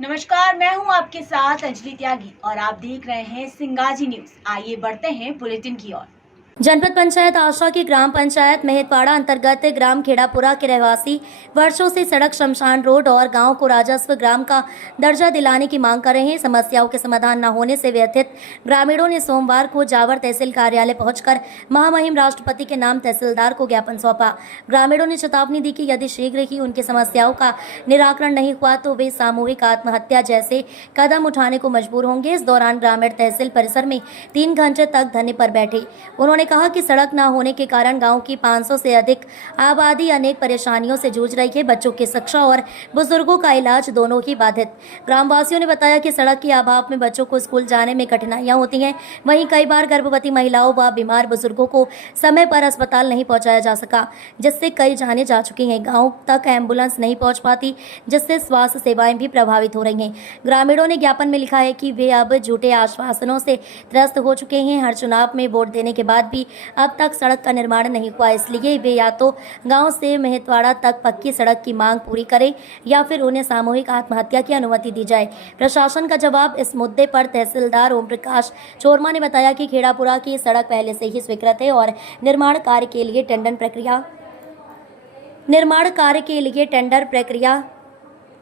नमस्कार, मैं हूं आपके साथ अंजलि त्यागी और आप देख रहे हैं सिंगाजी न्यूज। आइए बढ़ते हैं बुलेटिन की ओर। जनपद पंचायत आशा की ग्राम पंचायत मेहतवाड़ा अंतर्गत ग्राम खेड़ापुरा के रहवासी वर्षों से सड़क, शमशान रोड और गांव को राजस्व ग्राम का दर्जा दिलाने की मांग कर रहे हैं। समस्याओं के समाधान न होने से व्यथित ग्रामीणों ने सोमवार को जावर तहसील कार्यालय पहुंचकर महामहिम राष्ट्रपति के नाम तहसीलदार को ज्ञापन सौंपा। ग्रामीणों ने चेतावनी दी कि यदि शीघ्र ही उनकी समस्याओं का निराकरण नहीं हुआ तो वे सामूहिक आत्महत्या जैसे कदम उठाने को मजबूर होंगे। इस दौरान ग्रामीण तहसील परिसर में 3 घंटे तक धरने पर बैठे। उन्होंने कहा कि सड़क न होने के कारण गांव की 500 से अधिक आबादी अनेक परेशानियों से जूझ रही है। बच्चों की शिक्षा और बुजुर्गों का इलाज दोनों ही बाधित। ग्रामवासियों ने बताया कि सड़क के अभाव में बच्चों को स्कूल जाने में कठिनाइयां होती हैं। वहीं कई बार गर्भवती महिलाओं व बीमार बुजुर्गों को समय पर अस्पताल नहीं पहुंचाया जा सका, जिससे कई जानें जा चुकी हैं। गाँव तक एम्बुलेंस नहीं पहुँच पाती, जिससे स्वास्थ्य सेवाएं भी प्रभावित हो रही हैं। ग्रामीणों ने ज्ञापन में लिखा है कि वे अब झूठे आश्वासनों से त्रस्त हो चुके हैं। हर चुनाव में वोट देने के बाद भी अब तक सड़क का निर्माण नहीं हुआ, इसलिए वे या तो गांव से मेहतवाड़ा तक पक्की सड़क की मांग पूरी करें या फिर उन्हें सामूहिक आत्महत्या की अनुमति दी जाए। प्रशासन का जवाब। इस मुद्दे पर तहसीलदार ओम प्रकाश चोरमा ने बताया कि खेड़ापुरा की सड़क पहले से ही स्वीकृत है और निर्माण कार्य के लिए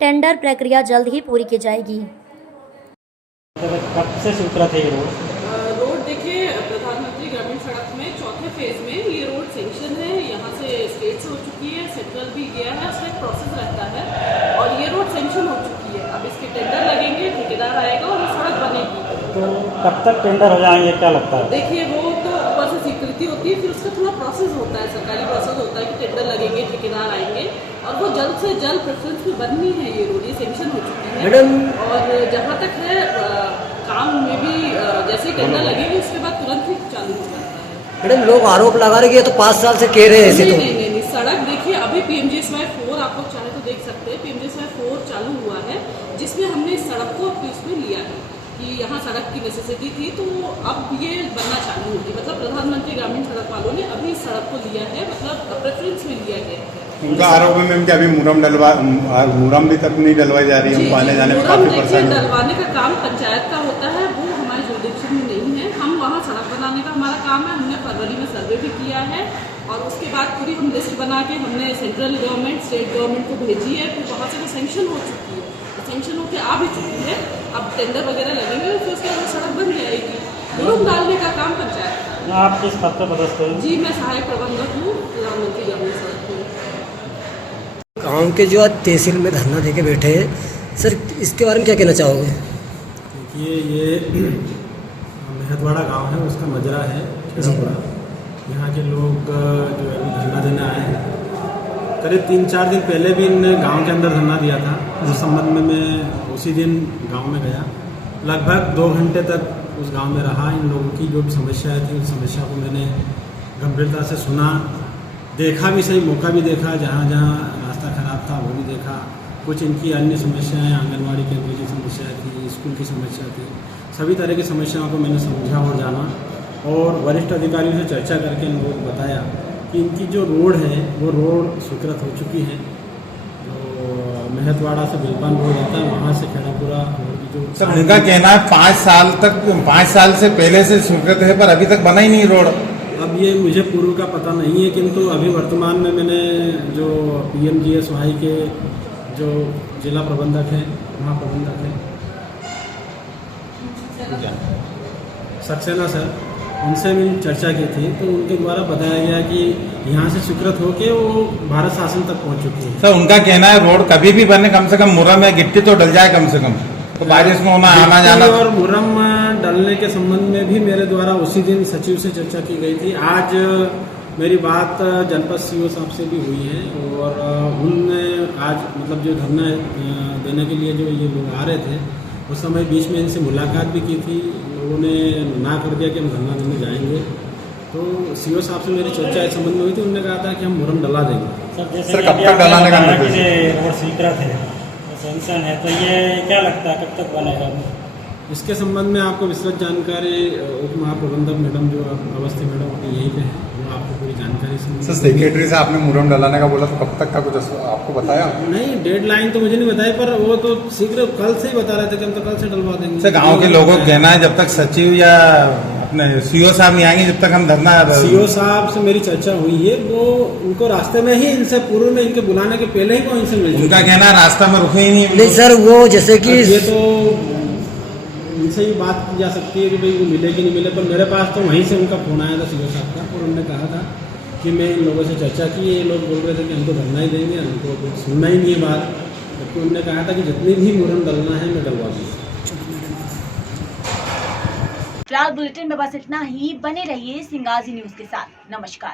टेंडर प्रक्रिया जल्द ही पूरी की जाएगी। कब से स्वीकृत है ये रोड? रोड देखिए, प्रधानमंत्री ग्रामीण सड़क में चौथे फेज में ये रोड सेंक्शन है। यहाँ से स्टेट से हो चुकी है, सेंट्रल भी गया है, उसका एक प्रोसेस रहता है और ये रोड सेंक्शन हो चुकी है। अब इसके टेंडर लगेंगे, ठेकेदार आएगा और ये सड़क बनेगी। तो कब तक टेंडर हो जाएंगे, क्या लगता है? देखिए, वो तो ऊपर से स्वीकृति होती है, फिर उसका थोड़ा प्रोसेस होता है, सरकारी प्रोसेस होता है कि टेंडर लगेंगे, ठेकेदार आएंगे और वो जल्द से जल्द प्रेफरेंस में बननी है। ये रोड ये सेंक्शन हो चुकी है और जहाँ तक है काम में भी जैसे टेंडर लगेंगे उसके बाद तुरंत ही चालू हो जाता है। मैडम, लोग आरोप लगा रहे हैं तो 5 साल से कह रहे हैं ऐसे। तो नहीं, सड़क देखिए, अभी PMGSY 4 आप लोग चाहे तो देख सकते हैं। PMGSY 4 चालू हुआ है, जिसमें हमने इस सड़क को अपने उसमें लिया है कि यहाँ सड़क की नेसेसिटी थी, तो अब ये बनना चालू होगी। मतलब प्रधानमंत्री ग्रामीण सड़क वालों ने अभी इस सड़क को लिया है, मतलब प्रेफरेंस में लिया गया है। उनका आरोप है मैम कि अभी मुरम भी तक नहीं डलवाई जा रही है। आने जाने में काफी परेशानी। डलवाने का काम पंचायत का होता है, वो हमारे जुरिडिक्शन में नहीं है। हम वहाँ सड़क बनाने का हमारा काम है। हमने फरवरी में सर्वे भी किया है और उसके बाद पूरी हम लिस्ट बना के हमने सेंट्रल गवर्नमेंट, स्टेट गवर्नमेंट को भेजी है। फिर वहाँ से वो सेंक्शन हो चुकी है, सेंक्शन होकर आ भी चुकी है। अब टेंडर वगैरह लगेंगे, फिर उसके बाद सड़क बन जाएगी। मुरम डालने का काम पंचायत का। आप किस पद पर पदस्थ हैं? जी, मैं सहायक प्रबंधक हूँ प्रधानमंत्री ग्रामीण सड़क में। गाँव के जो आज तहसील में धरना देके बैठे हैं, सर इसके बारे में क्या कहना चाहोगे? देखिए, ये मेहतवाड़ा गांव है, उसका मजरा है खेड़ापुरा। यहाँ के लोग जो है धरना देने आए हैं। करीब 3-4 दिन पहले भी इन गांव के अंदर धरना दिया था। उस संबंध में मैं उसी दिन गांव में गया। लगभग 2 घंटे तक उस गांव में रहा। इन लोगों की जो भी समस्याएँ थी उस समस्या को मैंने गंभीरता से सुना, देखा भी, सही मौका भी देखा। जहाँ जहाँ रास्ता खराब था वो भी देखा। कुछ इनकी अन्य समस्याएं, आंगनवाड़ी केंद्र की समस्याएं थी, स्कूल की समस्या थी, सभी तरह की समस्याओं को मैंने समझा और जाना और वरिष्ठ अधिकारियों से चर्चा करके इन लोगों को बताया कि इनकी जो रोड है वो रोड स्वीकृत हो चुकी है। तो मेहतवाड़ा से बिलपान रोड आता है, वहाँ से खेड़ापुरा रोड की जो सर, उनका कहना है 5 साल से पहले से स्वीकृत है पर अभी तक बना ही नहीं रोड। अब ये मुझे पूर्व का पता नहीं है, किंतु अभी वर्तमान में मैंने जो PMGSY के जो जिला प्रबंधक हैं, महाप्रबंधक हैं सक्सेना सर, उनसे भी चर्चा की थी। तो उनके द्वारा बताया गया कि यहाँ से स्वीकृत होके वो भारत शासन तक पहुँच चुकी है। सर, उनका कहना है रोड कभी भी बने, कम से कम मुरम में गिट्टी तो डल जाए कम से कम, तो बारिश में होना आना जाना। और मुरम डलने के संबंध में भी मेरे द्वारा उसी दिन सचिव से चर्चा की गई थी। आज मेरी बात जनपद CO साहब से भी हुई है और उनने आज मतलब जो धरना देने के लिए जो ये लोग आ रहे थे उस समय बीच में इनसे मुलाकात भी की थी। लोगों ने ना कर दिया कि हम धरना देने जाएंगे। तो CO साहब से मेरी चर्चा इस संबंध में हुई थी। उन्होंने कहा था कि हम मुरम डला देंगे। सर, कब तक डलाने का रोड स्वीकृत है, सेंक्शन है, तो ये क्या लगता है कब तक बनेगा? इसके संबंध में आपको विस्तृत जानकारी उप महाप्रबंधक मैडम जो अवस्थी मैडम अपनी यहीं पे है, वो आपको पूरी जानकारी सर सेक्रेटरी से आपने मुरम डलाने का बोला तो कब तक का कुछ आपको बताया? नहीं, डेडलाइन तो मुझे नहीं बताई, पर वो तो शीघ्र कल से ही बता रहे थे कि हम तो कल से डलवा देंगे। सर गांव के लोगों को कहना है जब तक सचिव या अपने सीओ साहब नहीं आएंगे जब तक हम धरना। सीओ साहब से मेरी चर्चा हुई है, वो उनको रास्ते में ही इनसे पूर्व में इनके बुलाने के पहले ही वो इनसे मिल चुके। उनका कहना है रास्ता में रुके ही नहीं। नहीं सर, वो जैसे कि ये तो इनसे ही बात की जा सकती है कि भाई वो मिले कि नहीं मिले, पर मेरे पास तो वहीं से उनका फोन आया था सीओ साहब का, और उन्होंने कहा था कि मैं इन लोगों से चर्चा की, ये लोग बोल रहे थे कि हमको धरना ही देंगे, हमको कुछ सुनना ही नहीं है बात, जबकि उन्होंने कहा था कि जितनी भी मुरम डलना है मैं डलवा दूँगा। फिलहाल बुलेटिन में बस इतना ही। बने रहिए सिंगाजी न्यूज के साथ। नमस्कार।